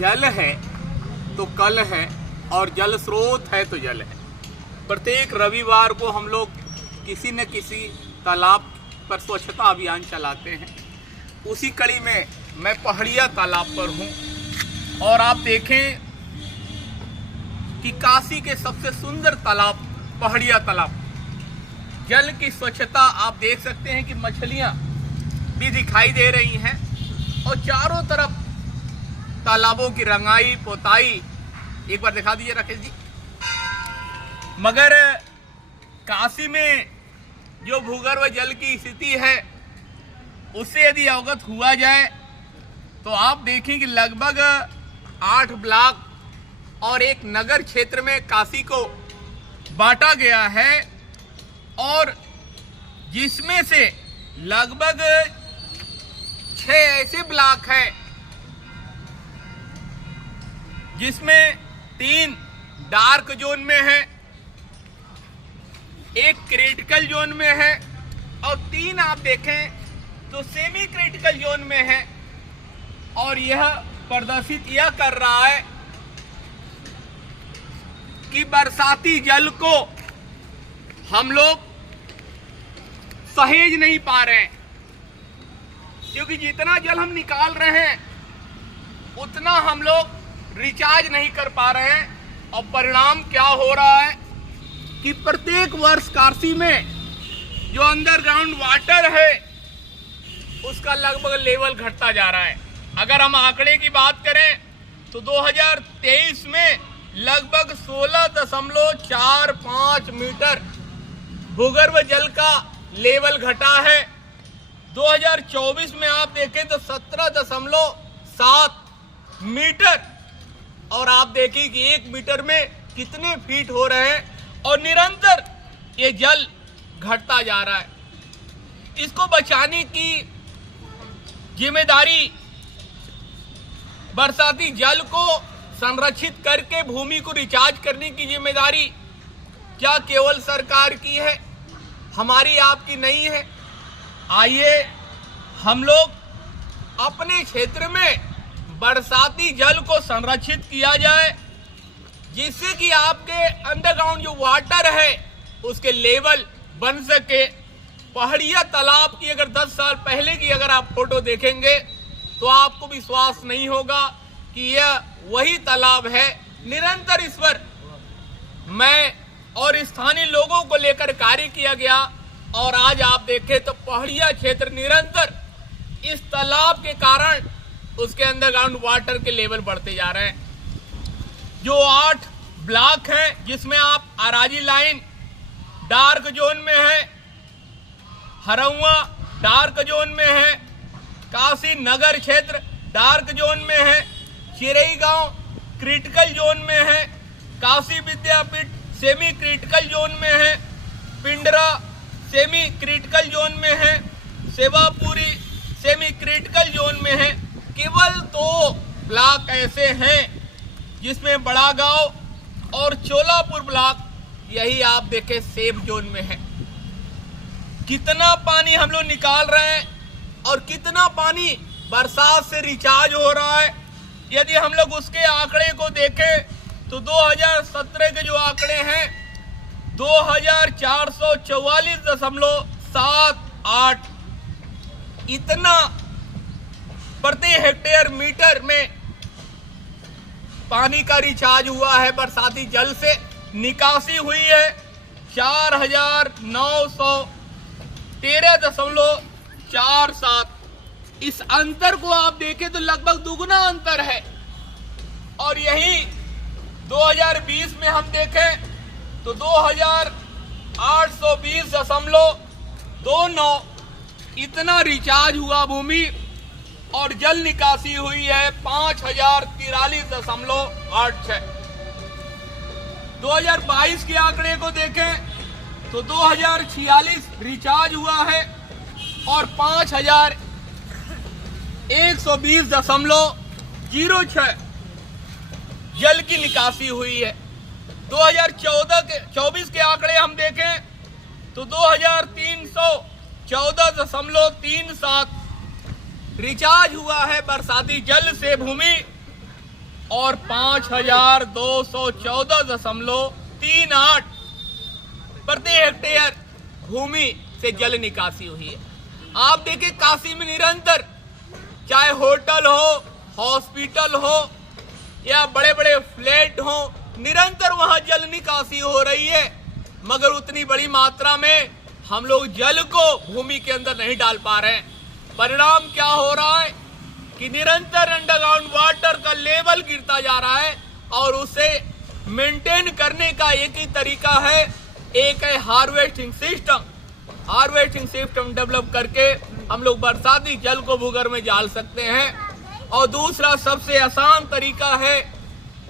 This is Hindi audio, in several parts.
जल है तो कल है और जल स्रोत है तो जल है। प्रत्येक रविवार को हम लोग किसी न किसी तालाब पर स्वच्छता अभियान चलाते हैं। उसी कड़ी में मैं पहाड़िया तालाब पर हूँ और आप देखें कि काशी के सबसे सुंदर तालाब पहाड़िया तालाब, जल की स्वच्छता आप देख सकते हैं कि मछलियाँ भी दिखाई दे रही हैं और चारों तरफ तालाबों की रंगाई पोताई। एक बार दिखा दीजिए राकेश जी। मगर काशी में जो भूगर्भ जल की स्थिति है उससे यदि अवगत हुआ जाए तो आप देखें कि लगभग 8 ब्लॉक और एक नगर क्षेत्र में काशी को बांटा गया है और जिसमें से लगभग 6 ऐसे ब्लॉक हैं जिसमें 3 डार्क जोन में है, एक क्रिटिकल जोन में है और 3 आप देखें तो सेमी क्रिटिकल जोन में है। और यह प्रदर्शित यह कर रहा है कि बरसाती जल को हम लोग सहेज नहीं पा रहे हैं, क्योंकि जितना जल हम निकाल रहे हैं उतना हम लोग रिचार्ज नहीं कर पा रहे हैं। और परिणाम क्या हो रहा है कि प्रत्येक वर्ष काशी में जो अंडरग्राउंड वाटर है उसका लगभग लेवल घटता जा रहा है। अगर हम आंकड़े की बात करें तो 2023 में लगभग 16.45 मीटर भूगर्भ जल का लेवल घटा है। 2024 में आप देखें तो 17.7 मीटर और आप देखिए कि 1 मीटर में कितने फीट हो रहे हैं और निरंतर ये जल घटता जा रहा है। इसको बचाने की जिम्मेदारी बरसाती जल को संरक्षित करके भूमि को रिचार्ज करने की जिम्मेदारी क्या केवल सरकार की है, हमारी आपकी नहीं है। आइए हम लोग अपने क्षेत्र में बरसाती जल को संरक्षित किया जाए, जिससे कि आपके अंडरग्राउंड जो वाटर है उसके लेवल बन सके। पहाड़िया तालाब की अगर 10 साल पहले की अगर आप फोटो देखेंगे तो आपको विश्वास नहीं होगा कि यह वही तालाब है। निरंतर इस पर मैं और स्थानीय लोगों को लेकर कार्य किया गया और आज आप देखें तो पहाड़िया क्षेत्र निरंतर इस तालाब के कारण उसके अंडरग्राउंड वाटर के लेवल बढ़ते जा रहे हैं। जो 8 ब्लॉक हैं जिसमें आप अराजी लाइन डार्क जोन में है, हरौआ डार्क जोन में है, काशी नगर क्षेत्र डार्क जोन में है, चिरई गांव क्रिटिकल जोन में है, काशी विद्यापीठ सेमी क्रिटिकल जोन में है, पिंडरा सेमी क्रिटिकल जोन में है, सेवापुरी सेमी क्रिटिकल जोन में है। केवल 2 ब्लॉक ऐसे हैं जिसमें बड़ा गांव और चोलापुर ब्लॉक यही आप देखें सेफ जोन में है। कितना पानी हम लोग निकाल रहे हैं और कितना पानी बरसात से रिचार्ज हो रहा है। यदि हम लोग उसके आंकड़े को देखें तो 2017 के जो आंकड़े हैं 2444.78 इतना प्रति हेक्टेयर मीटर में पानी का रिचार्ज हुआ है। बरसाती जल से निकासी हुई है 4913.47। इस अंतर को आप देखें तो लगभग दुगुना अंतर है। और यही 2020 में हम देखें तो 2820.29 इतना रिचार्ज हुआ भूमि और जल निकासी हुई है 5043.86। 2022 के आंकड़े को देखें तो 2046 रिचार्ज हुआ है और 5120.06 जल की निकासी हुई है। 2024 के आंकड़े हम देखें तो 2314.37 रिचार्ज हुआ है बरसाती जल से भूमि और 5214.38 प्रति हेक्टेयर भूमि से जल निकासी हुई है। आप देखिए काशी में निरंतर चाहे होटल हो, हॉस्पिटल हो या बड़े बड़े फ्लैट हो, निरंतर वहां जल निकासी हो रही है, मगर उतनी बड़ी मात्रा में हम लोग जल को भूमि के अंदर नहीं डाल पा रहे हैं। परिणाम क्या हो रहा है कि निरंतर अंडरग्राउंड वाटर का लेवल गिरता जा रहा है और उसे मेंटेन करने का एक ही तरीका है, एक है harvesting system. Harvesting system develop करके हम लोग बरसाती जल को भूगर्भ में डाल सकते हैं। और दूसरा सबसे आसान तरीका है,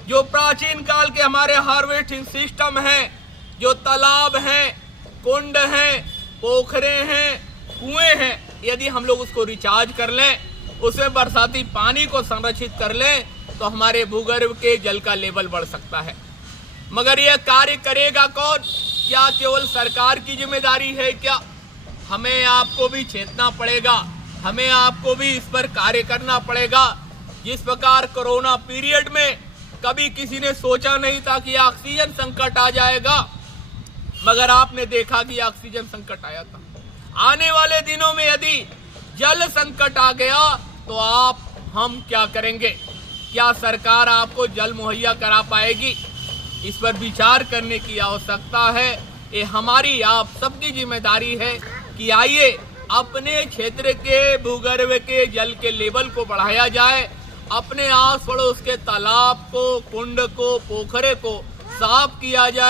जो प्राचीन काल के हमारे हार्वेस्टिंग सिस्टम हैं, जो तालाब हैं, कुंड हैं, पोखरे हैं, कुएं हैं, यदि हम लोग उसको रिचार्ज कर लें, उसमें बरसाती पानी को संरक्षित कर लें, तो हमारे भूगर्भ के जल का लेवल बढ़ सकता है। मगर यह कार्य करेगा कौन? क्या केवल सरकार की जिम्मेदारी है क्या? हमें आपको भी चेतना पड़ेगा, हमें आपको भी इस पर कार्य करना पड़ेगा। जिस प्रकार कोरोना पीरियड में कभी किसी ने सोचा नहीं था कि ऑक्सीजन संकट आ जाएगा, मगर आपने देखा कि ऑक्सीजन संकट आया था। आने वाले दिनों में यदि जल संकट आ गया तो हम क्या करेंगे? क्या सरकार आपको जल मुहैया करा पाएगी? इस पर विचार करने की आवश्यकता है। ये हमारी आप सबकी जिम्मेदारी है कि आइए अपने क्षेत्र के भूगर्भ के जल के लेवल को बढ़ाया जाए, अपने आस पड़ोस के तालाब को, कुंड को, पोखरे को साफ किया जाए।